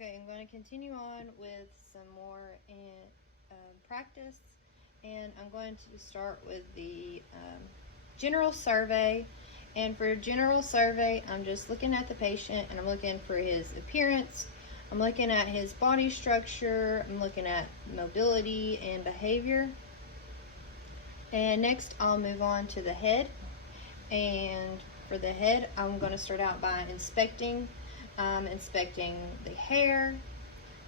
Okay, I'm going to continue on with some more practice, and I'm going to start with the general survey. And for general survey, I'm just looking at the patient and I'm looking for his appearance. I'm looking at his body structure. I'm looking at mobility and behavior. And next, I'll move on to the head. And for the head, I'm going to start out by inspecting the hair.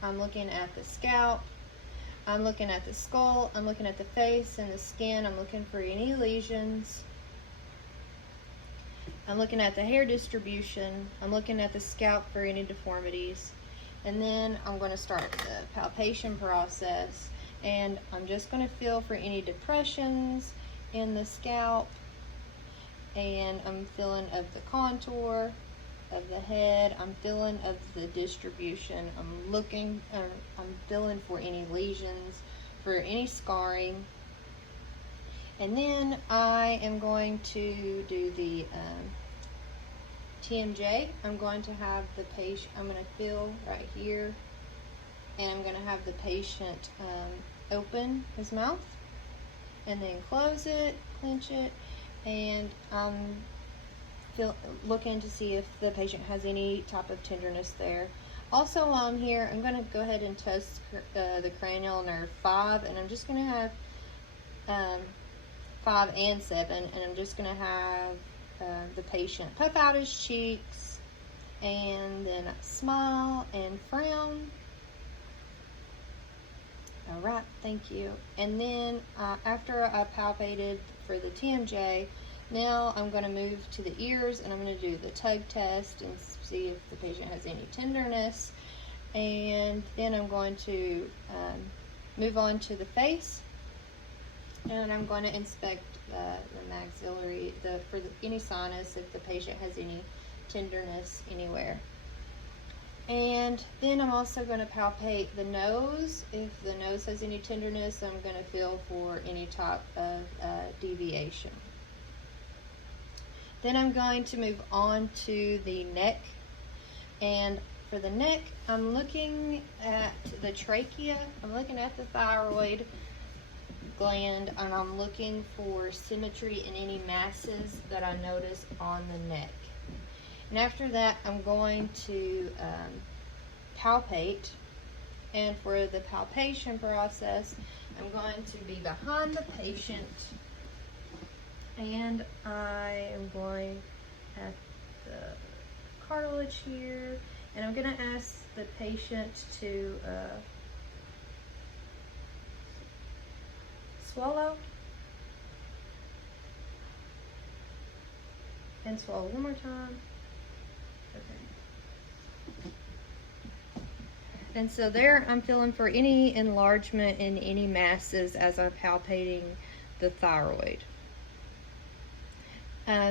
I'm looking at the scalp. I'm looking at the skull. I'm looking at the face and the skin. I'm looking for any lesions. I'm looking at the hair distribution. I'm looking at the scalp for any deformities. And then I'm going to start the palpation process. And I'm just going to feel for any depressions in the scalp. And I'm feeling of the contour of the head. I'm feeling of the distribution. I'm feeling for any lesions, for any scarring. And then I am going to do the TMJ. I'm going to have the patient, I'm going to feel right here, and I'm going to have the patient open his mouth and then close it, clench it, and looking to see if the patient has any type of tenderness there. Also, while I'm here, I'm going to go ahead and test the cranial nerve 5, and I'm just going to have 5 and 7, and I'm just going to have the patient puff out his cheeks and then smile and frown. All right, thank you. And then after I palpated for the TMJ, now I'm going to move to the ears, and I'm going to do the tug test and see if the patient has any tenderness. And then I'm going to move on to the face, and I'm going to inspect the maxillary for any sinus, if the patient has any tenderness anywhere. And then I'm also going to palpate the nose. If the nose has any tenderness, I'm going to feel for any type of deviation. Then I'm going to move on to the neck. And for the neck, I'm looking at the trachea, I'm looking at the thyroid gland, and I'm looking for symmetry in any masses that I notice on the neck. And after that, I'm going to palpate. And for the palpation process, I'm going to be behind the patient, and I am going at the cartilage here, and I'm going to ask the patient to swallow and swallow one more time. Okay. And so there I'm feeling for any enlargement in any masses as I'm palpating the thyroid.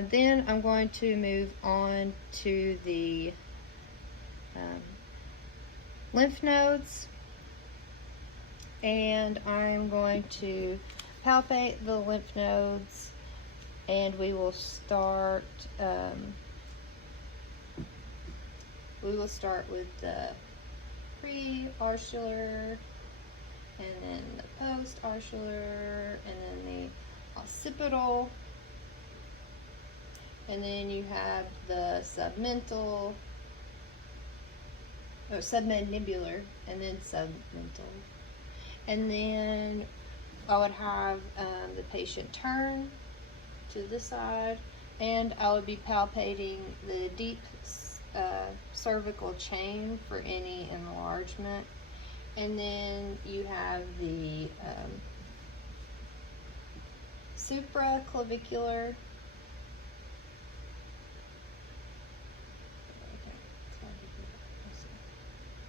Then I'm going to move on to the lymph nodes, and I'm going to palpate the lymph nodes, and we will start with the pre-articular, and then the post-articular, and then the occipital, and then you have the submental, or submandibular, and then submental. And then I would have the patient turn to the side, and I would be palpating the deep cervical chain for any enlargement. And then you have the supraclavicular,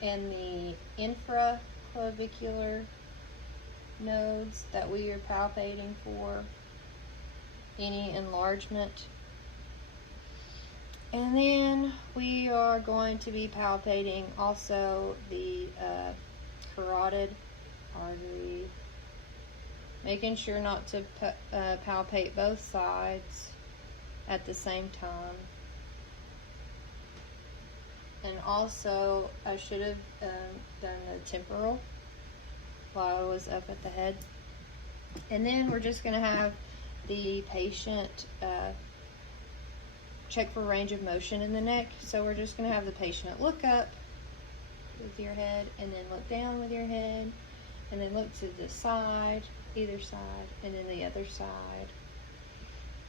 and the infraclavicular nodes that we are palpating for any enlargement. And then we are going to be palpating also the carotid artery, making sure not to palpate both sides at the same time. And also I should have done the temporal while I was up at the head. And then we're just going to have the patient check for range of motion in the neck. So we're just going to have the patient look up with your head, and then look down with your head, and then look to the side, either side, and then the other side.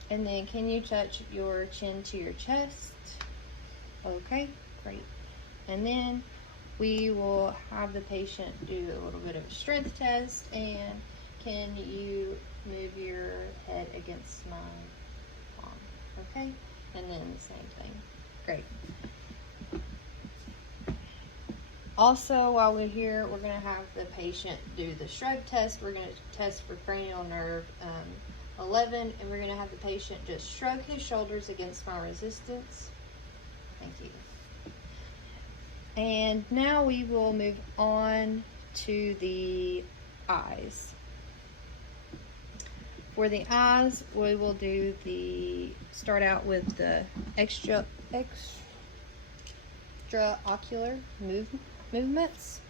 And then can you touch your chin to your chest? Okay, great. And then we will have the patient do a little bit of a strength test, and can you move your head against my palm? Okay, and then the same thing. Great. Also, while we're here, we're going to have the patient do the shrug test. We're going to test for cranial nerve 11, and we're going to have the patient just shrug his shoulders against my resistance. Thank you. And now we will move on to the eyes. For the eyes, we will start out with the extraocular movements.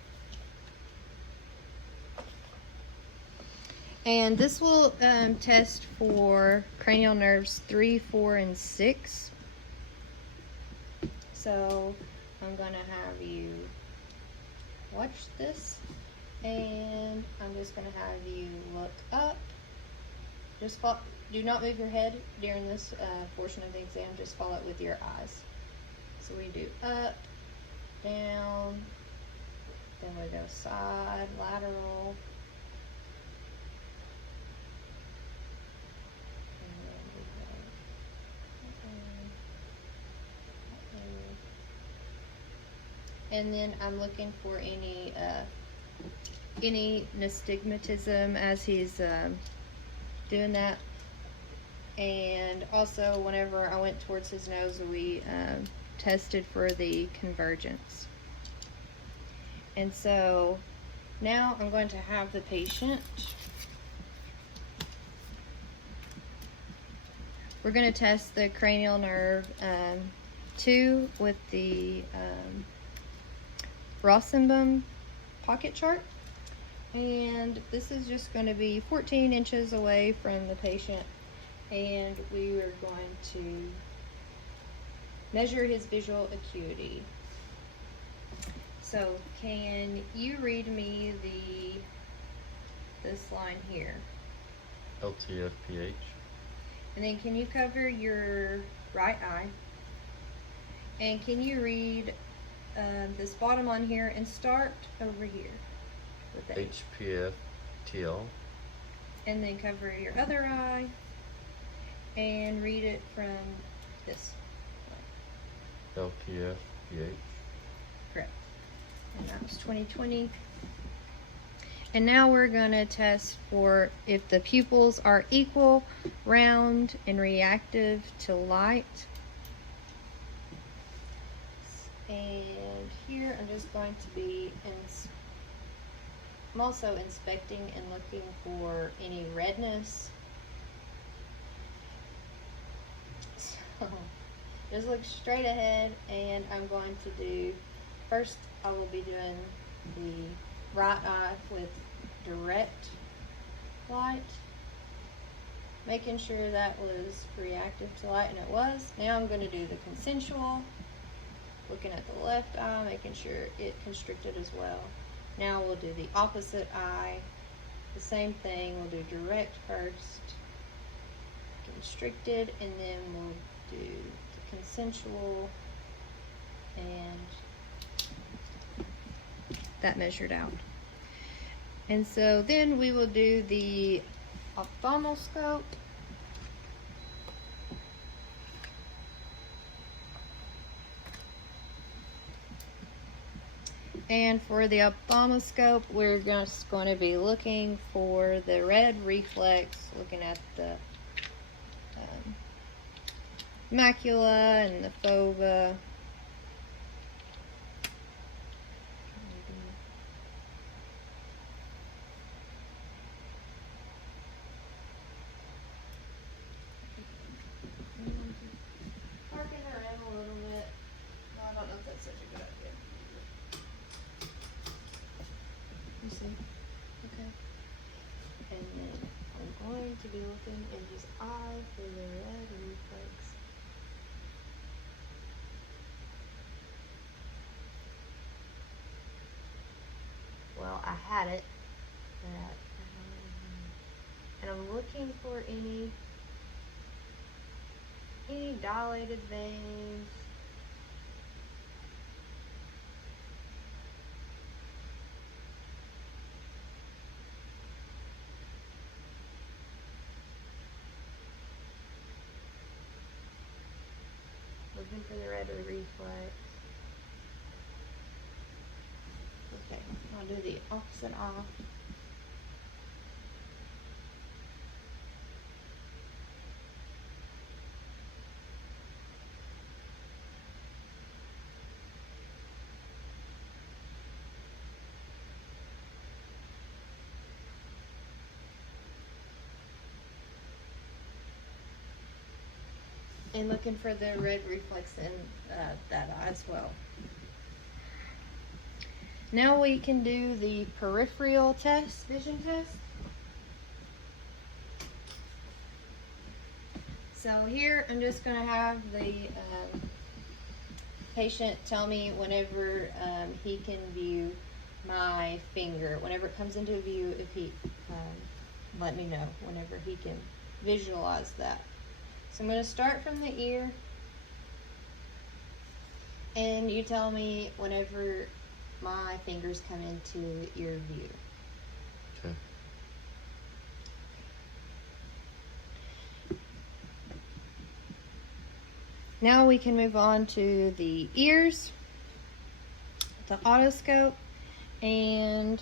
And this will test for cranial nerves 3, 4, and 6. So I'm going to have you watch this, and I'm just going to have you look up. Do not move your head during this portion of the exam. Just follow it with your eyes. So we do up, down, then we go side, lateral, and then we go, and then I'm looking for any nystagmatism as he's doing that. And also, whenever I went towards his nose, we tested for the convergence. And so now I'm going to have the patient, we're going to test the cranial nerve 2 with the Rosenbaum pocket chart. And this is just going to be 14 inches away from the patient, and we are going to measure his visual acuity. So can you read me this line here? LTFPH. And then can you cover your right eye? And can you read this bottom line here and start over here with the HPFTL. And then cover your other eye and read it from this line. LPFPH. Correct. And that was 2020. And now we're going to test for if the pupils are equal, round, and reactive to light. And here I'm just going to be I'm also inspecting and looking for any redness. So just look straight ahead, and I'm going to do, first I will be doing the right eye with direct light, making sure that was reactive to light, and it was. Now I'm going to do the consensual, looking at the left eye, making sure it constricted as well. Now we'll do the opposite eye, the same thing. We'll do direct first, constricted, and then we'll do the consensual, and that measured out. And so then we will do the ophthalmoscope. And for the ophthalmoscope, we're just going to be looking for the red reflex, looking at the macula and the fova. Parking around a little bit. I don't know if that's such a good idea. see. Okay. And then I'm going to be looking in his eye for the red reflex. Well, I had it, and I'm looking for any dilated veins. Looking for the red reflex. Okay, I'll do the opposite eye. And looking for the red reflex in that eye as well. Now we can do the peripheral test, vision test. So here I'm just going to have the patient tell me whenever he can view my finger. Whenever it comes into view, if he let me know whenever he can visualize that. So I'm going to start from the ear, and you tell me whenever my fingers come into your view. Okay. Now we can move on to the ears, the otoscope, and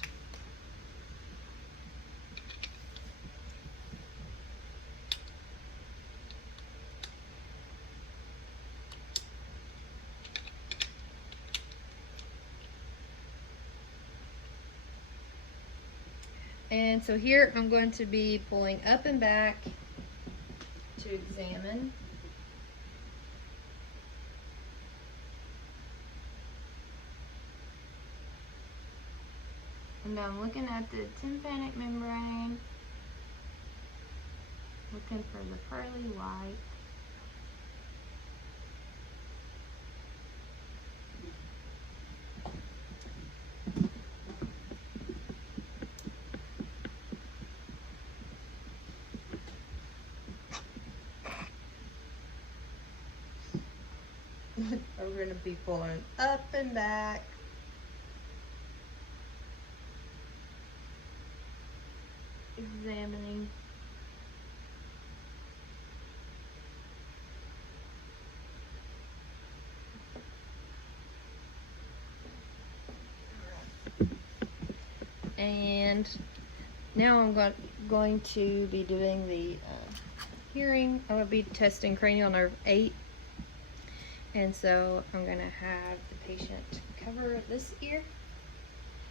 so here I'm going to be pulling up and back to examine. And I'm looking at the tympanic membrane, looking for the pearly white. We're going to be pulling up and back. Examining. And now I'm going to be doing the hearing. I'm going to be testing cranial nerve 8. And so I'm going to have the patient cover this ear,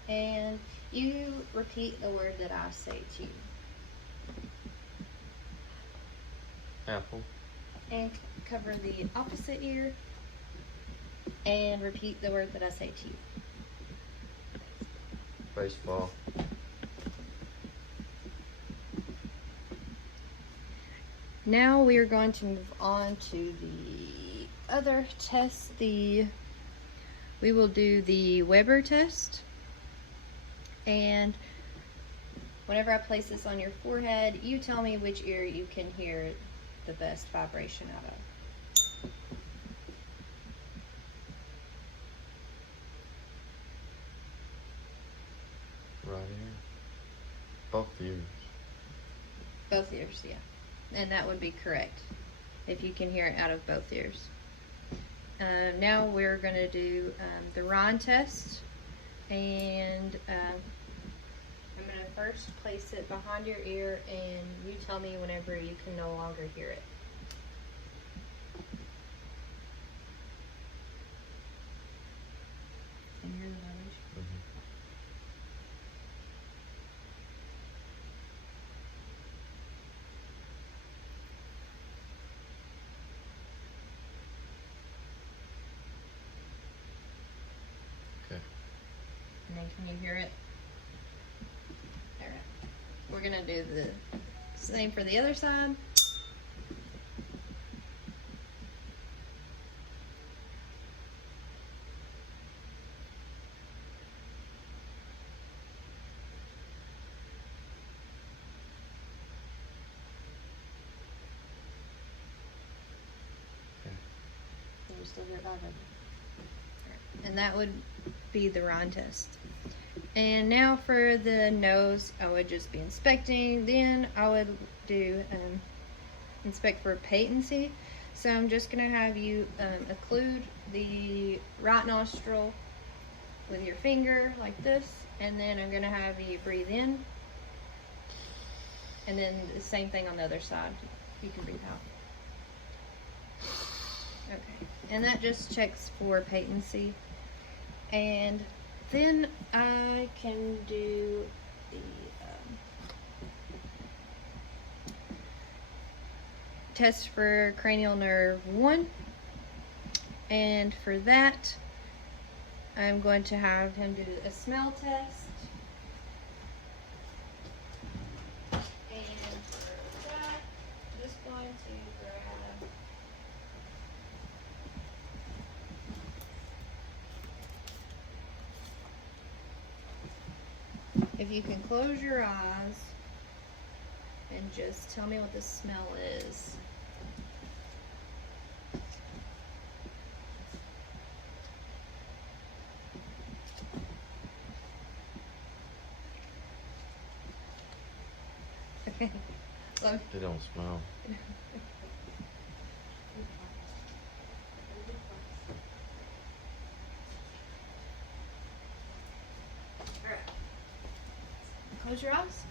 and you repeat the word that I say to you. Apple. And cover the opposite ear, and repeat the word that I say to you. Baseball. Now we are going to move on to the other test. We will do the Weber test, and whenever I place this on your forehead, you tell me which ear you can hear the best vibration out of. Right ear. Both ears. Both ears, yeah. And that would be correct if you can hear it out of both ears. Now we're going to do the Ron test, and I'm going to first place it behind your ear, and you tell me whenever you can no longer hear it. Can you hear the vibration? Mm-hmm. Okay. And then can you hear it? we're gonna do the same for the other side. You're still here, and that would be the Ron test. And now for the nose, I would just be inspecting. Then I would do inspect for patency. So I'm just gonna have you occlude the right nostril with your finger like this, and then I'm gonna have you breathe in, and then the same thing on the other side. You can breathe out. Okay, and that just checks for patency. And then I can do the test for cranial nerve 1. And for that, I'm going to have him do a smell test. And for that, I'm just going to grab if you can close your eyes and just tell me what the smell is. Okay. They don't smell. Alright. Close your eyes.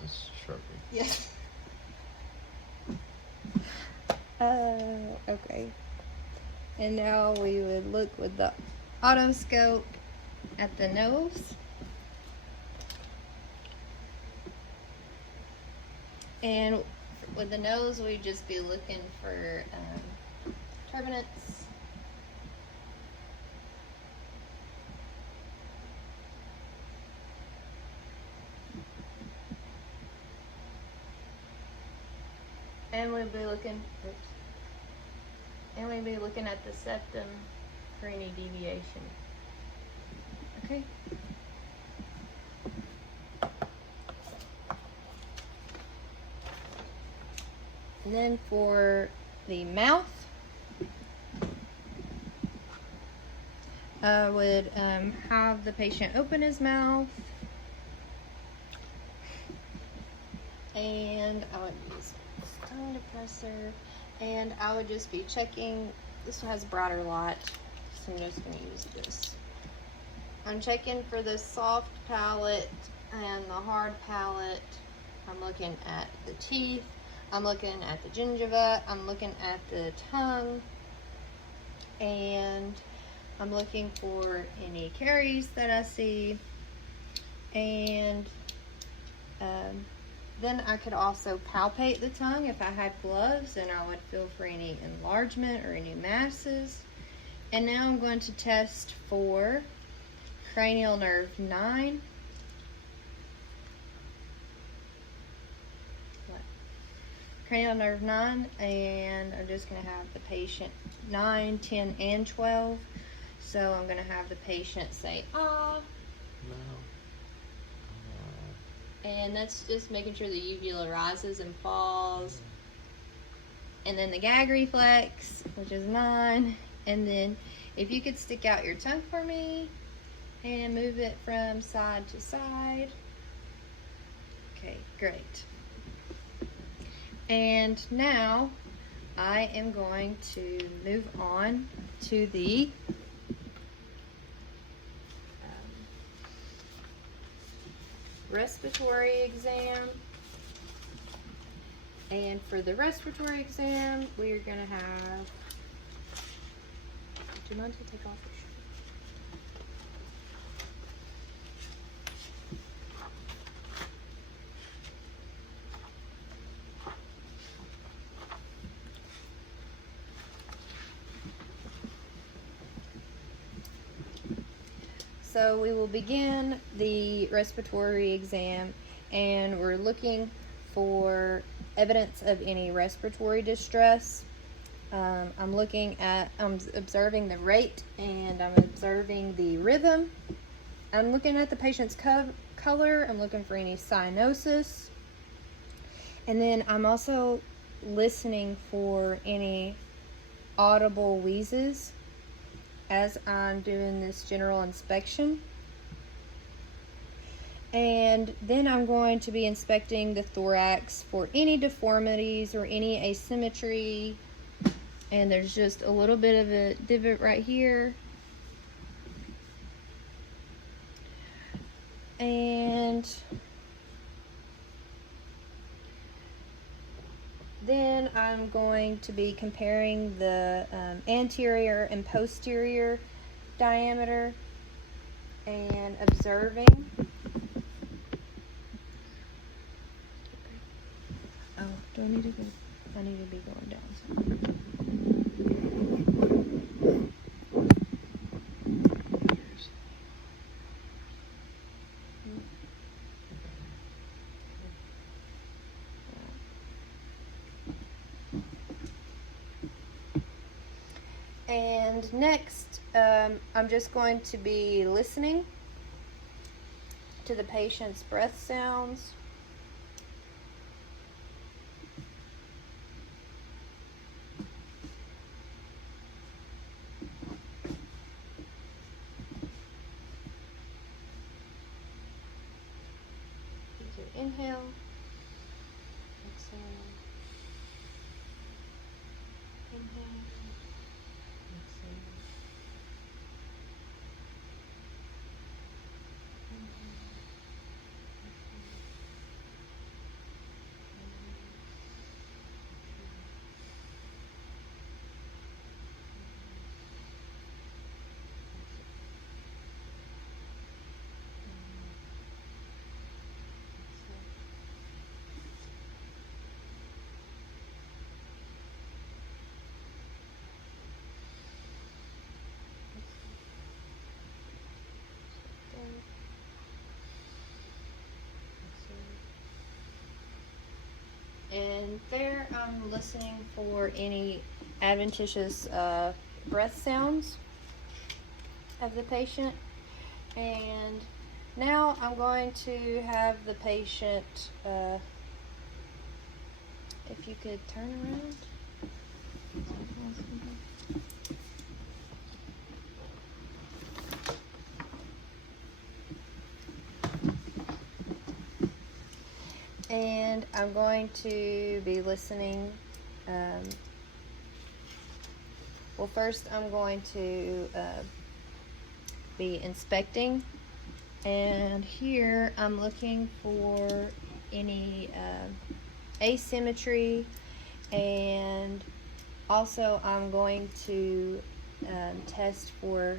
That's sharpie. Yes. Okay. And now we would look with the otoscope at the nose. And with the nose, we'd just be looking for turbinates. And we'd be looking, at the septum for any deviation. Okay. And then for the mouth, I would have the patient open his mouth, and I would use tongue depressor, and I would just be checking. This one has brighter light, so I'm just going to use this. I'm checking for the soft palate and the hard palate. I'm looking at the teeth. I'm looking at the gingiva, I'm looking at the tongue, and I'm looking for any caries that I see. And then I could also palpate the tongue if I had gloves, and I would feel for any enlargement or any masses. And now I'm going to test for cranial nerve 9. Cranial nerve 9, and I'm just going to have the patient 9, 10, and 12. So I'm going to have the patient say, ah. No. And that's just making sure the uvula rises and falls. And then the gag reflex, which is 9. And then if you could stick out your tongue for me and move it from side to side. Okay, great. And now I am going to move on to the respiratory exam. And for the respiratory exam, we're going to have, do you mind to take off your shirt? So we will begin the respiratory exam, and we're looking for evidence of any respiratory distress. I'm observing the rate, and I'm observing the rhythm. I'm looking at the patient's color. I'm looking for any cyanosis. And then I'm also listening for any audible wheezes as I'm doing this general inspection. And then I'm going to be inspecting the thorax for any deformities or any asymmetry. And there's just a little bit of a divot right here. And then I'm going to be comparing the anterior and posterior diameter and observing. Oh, do I need to go? I need to be going down some. And next, I'm just going to be listening to the patient's breath sounds. Inhale, exhale, inhale, exhale, inhale, and there I'm listening for any adventitious breath sounds of the patient. And now I'm going to have the patient, if you could turn around. And I'm going to be listening. Well, first I'm going to be inspecting. And here I'm looking for any asymmetry, and also I'm going to test for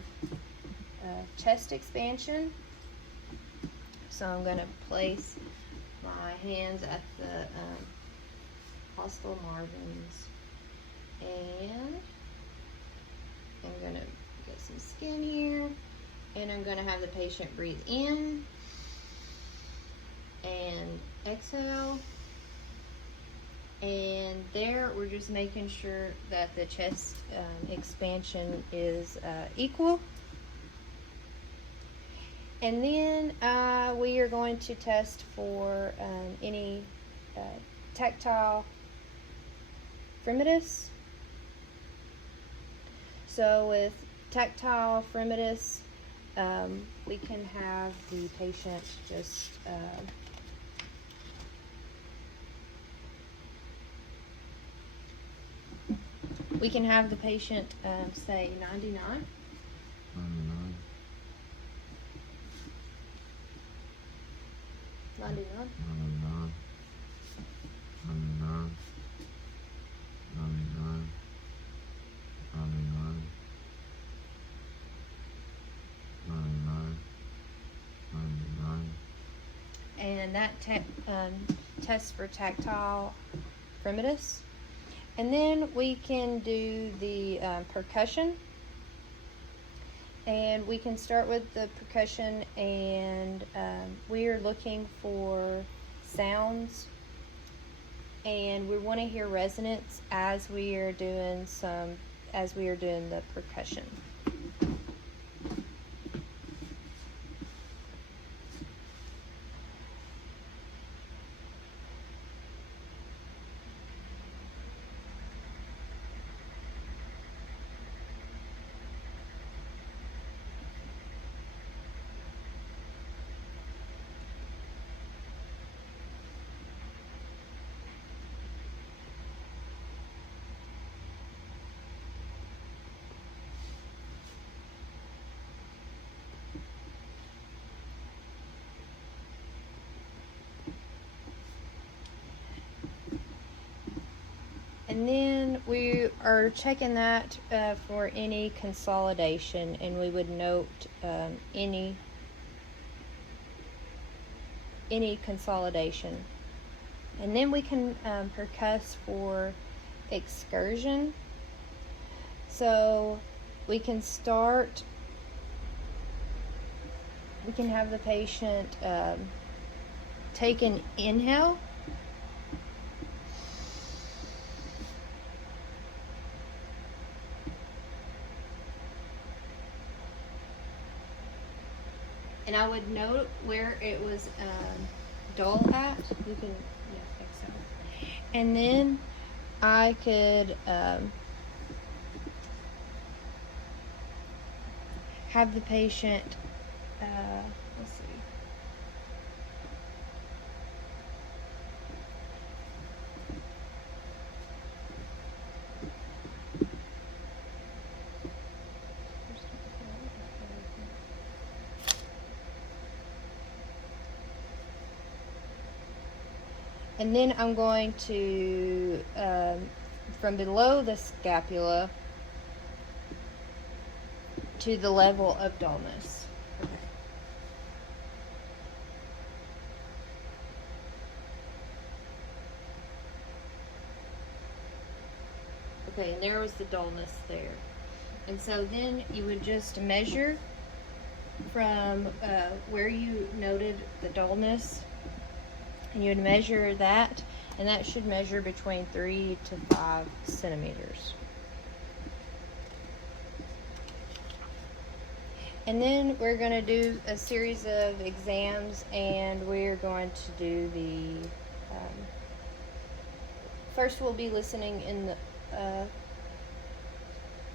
chest expansion. So I'm going to place my hands at the costal margins, and I'm going to get some skin here, and I'm going to have the patient breathe in and exhale. And there we're just making sure that the chest expansion is equal. And then we are going to test for any tactile fremitus. So with tactile fremitus, we can have the patient just say 99. 99. 99. And that tests for tactile fremitus. And then we can do the percussion. And we can start with the percussion, and we are looking for sounds, and we want to hear resonance as we are doing the percussion. And then we are checking that for any consolidation, and we would note any consolidation. And then we can percuss for excursion. So we can have the patient take an inhale. And I would note where it was dull at. You can, yeah, fix that. And then I could have the patient, let's see. And then I'm going to, from below the scapula to the level of dullness. Okay, and there was the dullness there. And so then you would just measure from where you noted the dullness, and you would measure that, and that should measure between 3 to 5 centimeters. And then we're going to do a series of exams, and we're going to do the first we'll be listening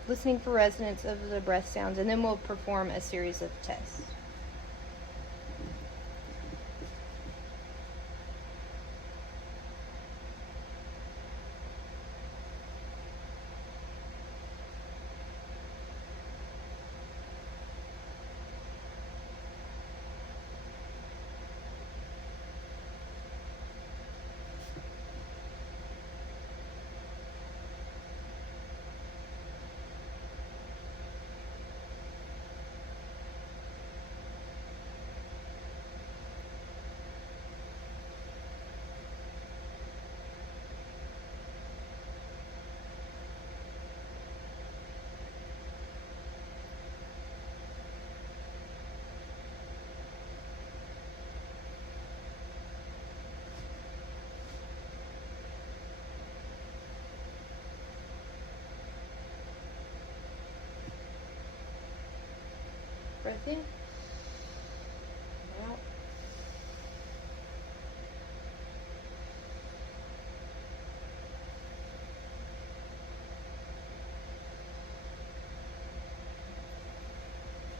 listening for resonance of the breath sounds, and then we'll perform a series of tests. Breath in. Out.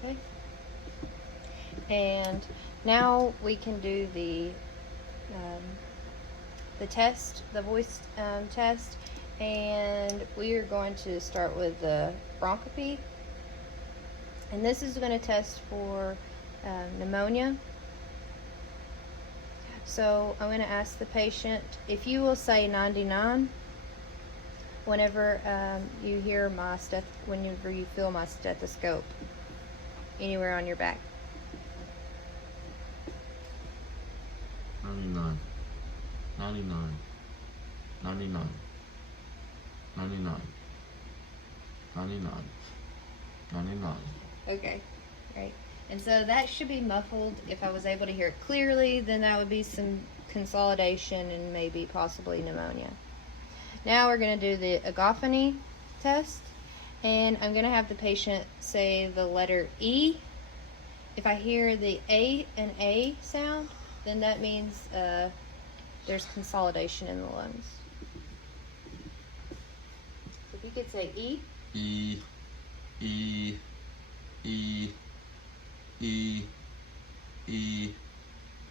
Okay. And now we can do the test, the voice test, and we are going to start with the bronchoscopy. And this is going to test for pneumonia. So I'm going to ask the patient if you will say 99 whenever you hear whenever you feel my stethoscope anywhere on your back. 99, 99, 99, 99, 99, 99, Okay, great. And so that should be muffled. If I was able to hear it clearly, then that would be some consolidation and maybe possibly pneumonia. Now we're going to do the agophony test, and I'm going to have the patient say the letter E. If I hear the an A sound, then that means there's consolidation in the lungs. If you could say E. E, E, E, E, E,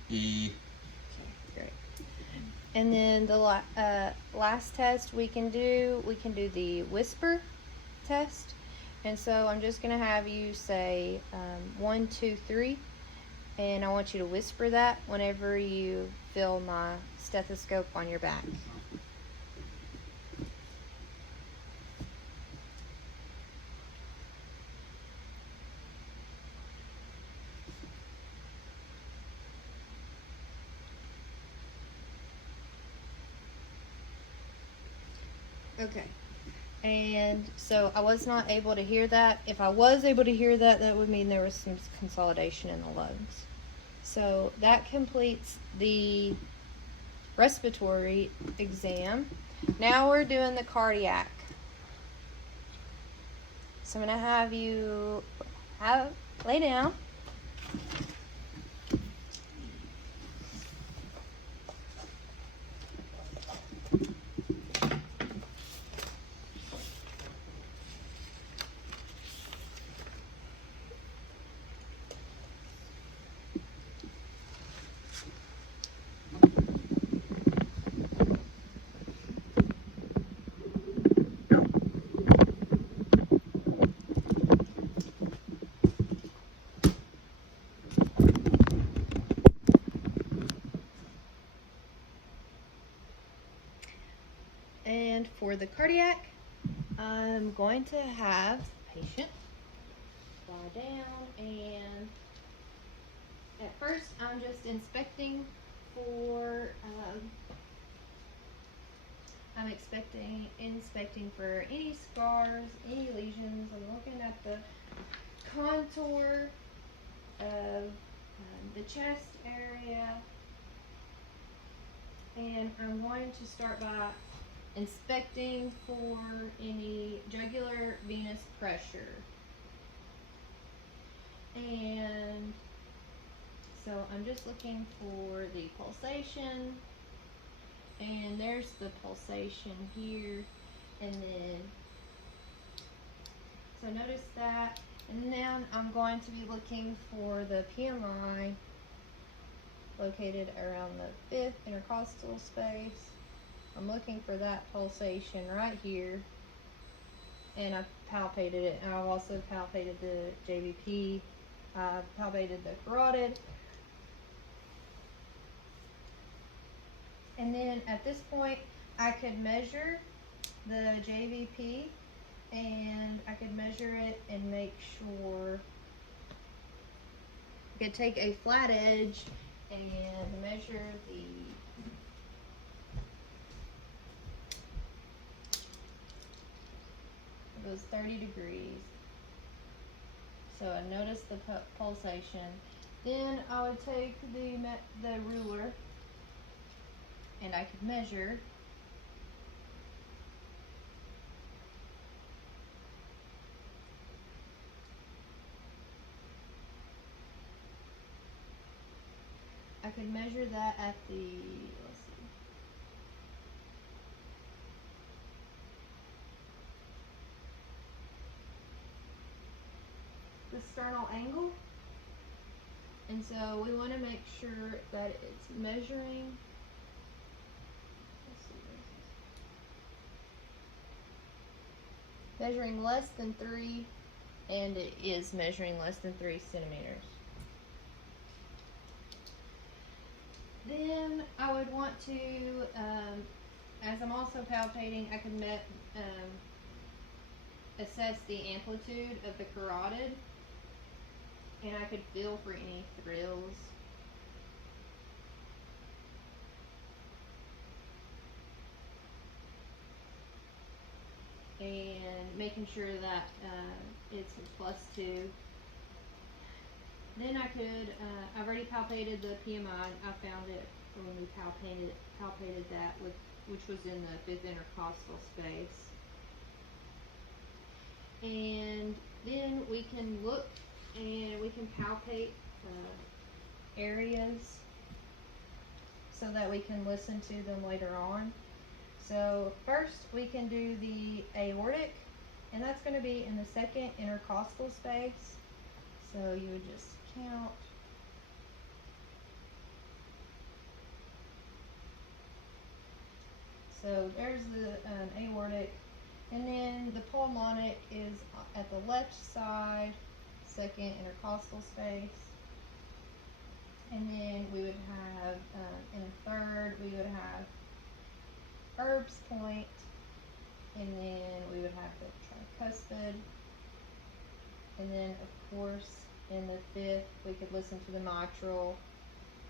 E. Okay, great. And then the last test we can do the whisper test. And so I'm just going to have you say 1, 2, 3, and I want you to whisper that whenever you feel my stethoscope on your back. Okay. And so I was not able to hear that. If I was able to hear that, that would mean there was some consolidation in the lungs. So that completes the respiratory exam. Now we're doing the cardiac. So I'm going to have you lay down. And for the cardiac, I'm going to have the patient lie down, and at first I'm just inspecting for inspecting for any scars, any lesions. I'm looking at the contour of the chest area, and I'm going to start by inspecting for any jugular venous pressure. And so I'm just looking for the pulsation, and there's the pulsation here, and then so notice that, and then I'm going to be looking for the PMI located around the 5th intercostal space. I'm looking for that pulsation right here, and I've palpated it, and I've also palpated the JVP, I've palpated the carotid. And then at this point, I could measure the JVP, and I could measure it and make sure. I could take a flat edge and measure it was 30 degrees. So I noticed the pulsation. Then I would take the ruler, and I could measure. I could measure that at the, let's see, the sternal angle. And so we want to make sure that it's measuring. Let's see, measuring less than 3, and it is measuring less than 3 centimeters. Then I would want to, as I'm also palpating, I could assess the amplitude of the carotid, and I could feel for any thrills. And making sure that it's +2. then I could, I've already palpated the PMI. I found it when we palpated that which was in the fifth intercostal space. And then we can look and we can palpate areas so that we can listen to them later on. So first we can do the aortic, and that's going to be in the second intercostal space. So you would just count. So there's the aortic, and then the pulmonic is at the left side, second intercostal space. And then we would have, in the third, we would have Erb's point, and then we would have the tricuspid. And then, of course, in the fifth, we could listen to the mitral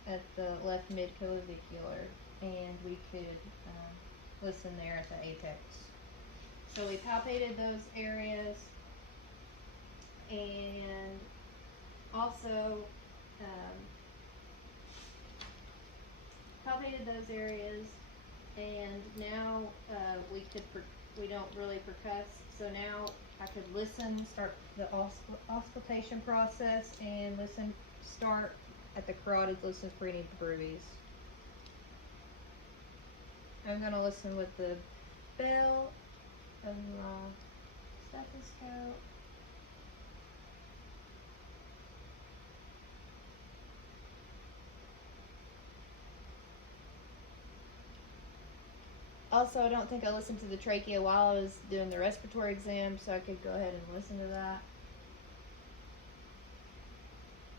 at the left mid-clavicular, and we could listen there at the apex. So we palpated those areas, and also palpated those areas, and now we don't really percuss, so now I could listen, start the auscultation process, and start at the carotid, listen for any bruits. I'm going to listen with the bell of my stethoscope. Also, I don't think I listened to the trachea while I was doing the respiratory exam, so I could go ahead and listen to that.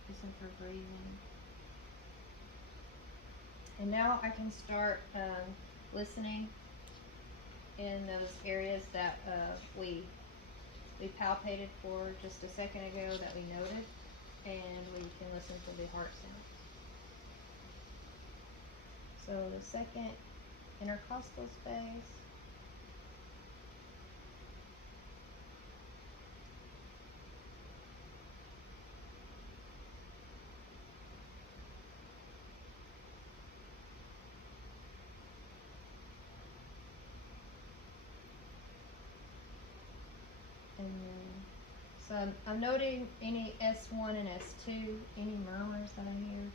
Listen for breathing. And now I can start listening in those areas that we palpated for just a second ago that we noted, and we can listen to the heart sound. So the second intercostal space. And so I'm noting any S1 and S2, any murmurs that I hear.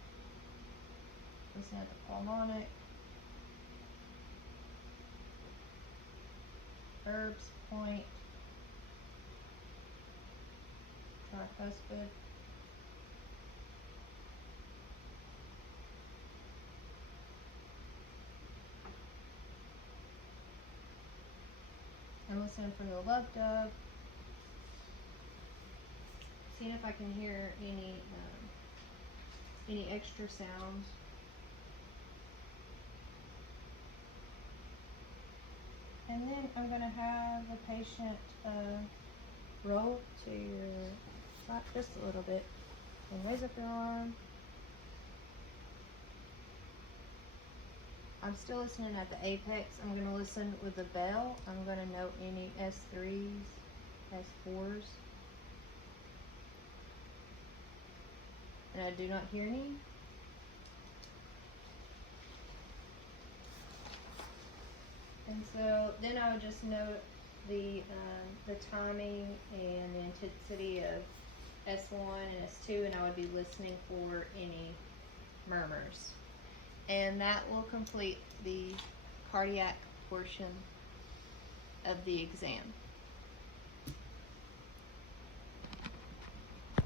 Listen at the pulmonic. Erb's point. Tricuspid. I'm listening for the love dove. Seeing if I can hear any extra sounds. And then I'm going to have the patient roll to your side just a little bit and raise up your arm. I'm still listening at the apex. I'm going to listen with the bell. I'm going to note any S3s, S4s. And I do not hear any. And so then I would just note the timing and the intensity of S1 and S2, and I would be listening for any murmurs. And that will complete the cardiac portion of the exam.